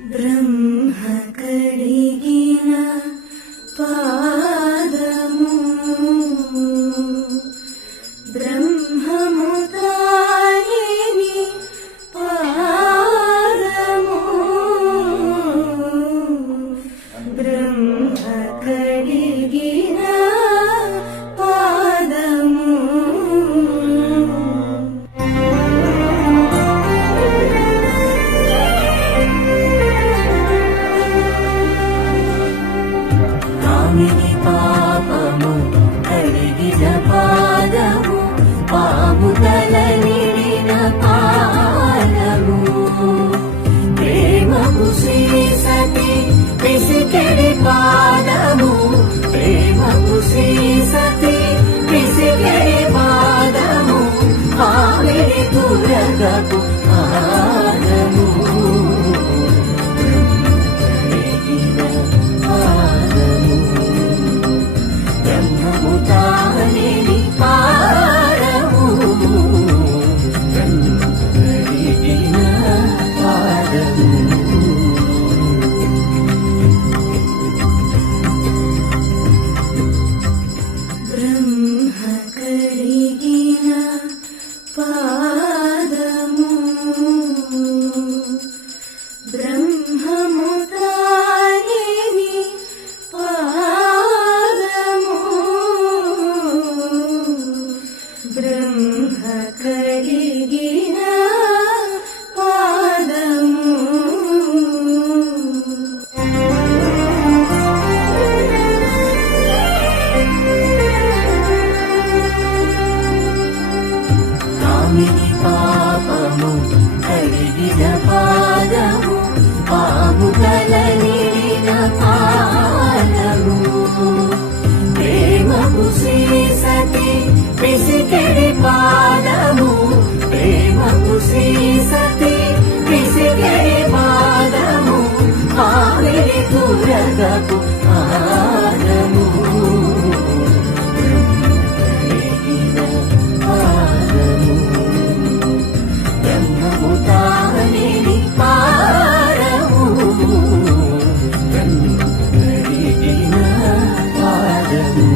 బ్రహ్మ కడిగిన పాదము బ్రహ్మము తానిని పాదము బ్రహ్మ కడిగిన పాదము కామిని పాపము కడిగిన పాదము పాము తల నిడిన పాదము ప్రేమకు శ్రీసతి పిసికెడి పాదము ప్రేమకు శ్రీసతి పిసికెడి పాదము ఆవిడి తురగపు పాదము బ్రహ్మము తానిని పాదము బ్రహ్మ కడిగిన పాదము కామిని పాపము కడిగిన పాదము పాము తల నిడిన పాదము ప్రేమకు శ్రీసతి పిసికెడి పాదము ప్రేమకు శ్రీసతి పిసికెడి పాదము ఆవిడి తురగపు పాదము బ్రహ్మము తానిని పాదము బ్రహ్మ కడిగిన పాదము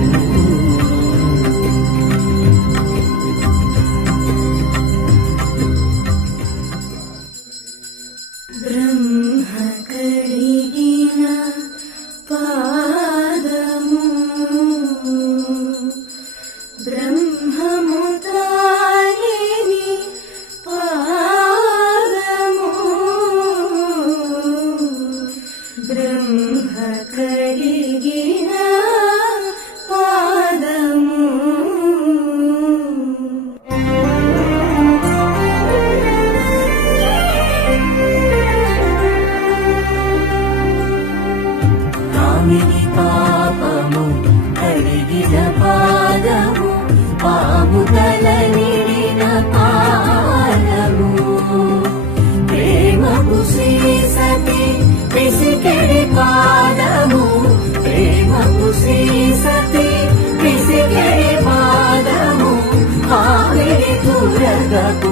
బ్రహ్మ కడిగిన పాదము బ్రహ్మము తానిని పాదము బ్రహ్మ కడిగిన పాదము కామిని పాపము కడిగిన పాదము పాము తల నిడిన పాదము ప్రేమకు శ్రీసతి పిసికెడి పాదము ప్రేమకు శ్రీసతి పిసికెడి పాదము ఆవిడి తురగపు